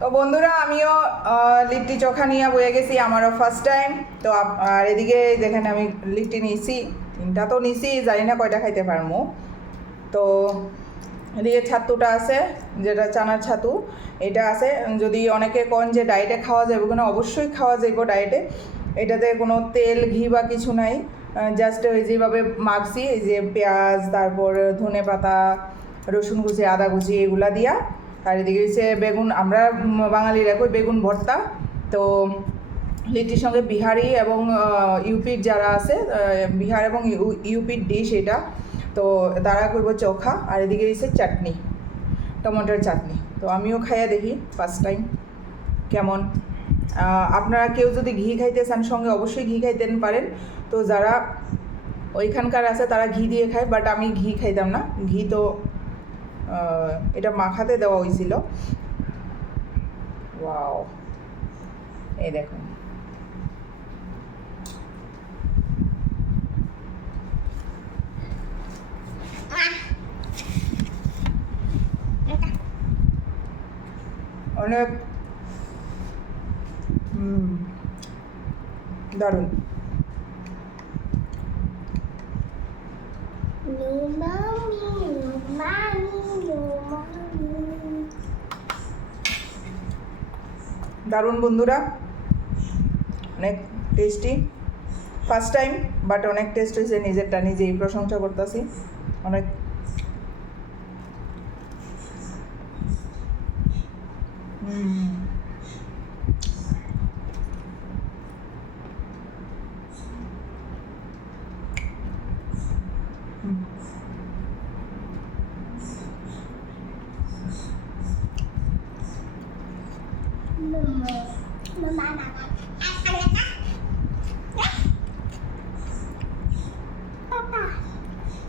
তো বন্ধুরা আমিও লিট্টি চোখা নিয়ে বয়ে গেছি, আমারও ফার্স্ট টাইম। তো আর এদিকে যেখানে আমি লিট্টি নিয়েছি, 3টা তো নিয়েছি, জানি না কয়টা খাইতে পারবো। তো এদিকে ছাতুটা আছে, যেটা চানার ছাতু, এটা আছে। যদি অনেকে কোন যে ডায়েটে খাওয়া যাবে, কোনো অবশ্যই খাওয়া যাইব ডায়েটে। এটাতে কোনো তেল ঘি বা কিছু নাই, জাস্ট ওই যেভাবে মাখছি, এই যে পেঁয়াজ, তারপর ধনে পাতা, রসুন কুচি, আদা কুচি, এগুলা দিয়া। আর এদিকে হচ্ছে বেগুন, আমরা বাঙালিরা কই বেগুন ভর্তা। তো লিট্টির সঙ্গে বিহারি এবং ইউপির যারা আছে, বিহার এবং ইউপির ডিশ এটা। তো তারা করবো চোখা, আর এদিকে হচ্ছে চাটনি, টমেটোর চাটনি। তো আমিও খাইয়া দেখি ফার্স্ট টাইম কেমন। আপনারা কেউ যদি ঘি খাইতে চান সঙ্গে, অবশ্যই ঘি খাইতে পারেন। তো যারা ওইখানকার আছে তারা ঘি দিয়ে খায়, বাট আমি ঘি খাইতাম না। ঘি তো এটা মাখাতে দেওয়া হয়েছিল। ওয়াও, এই দেখুন। অনেক দারুণ। দারুণ বন্ধুরা, অনেক টেস্টি। ফার্স্ট টাইম, বাট অনেক টেস্ট হয়েছে। নিজেরটা নিজেই প্রশংসা করতেছি। অনেক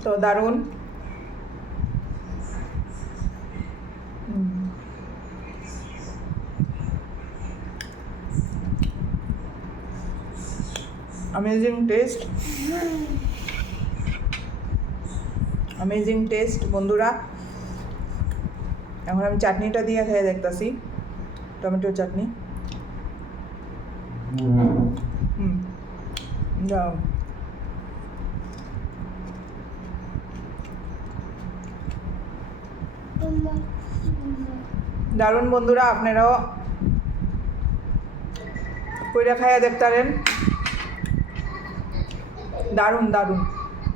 তো দারুণ। অ্যামেজিং টেস্ট, অ্যামেজিং টেস্ট বন্ধুরা। এখন আমি চাটনিটা দিয়ে খেয়ে দেখতেছি, টমেটোর চাটনি। যাও, দারুণ বন্ধুরা, আপনারাও কইরা খাইয়া দেখতে পারেন। দারুণ দারুণ।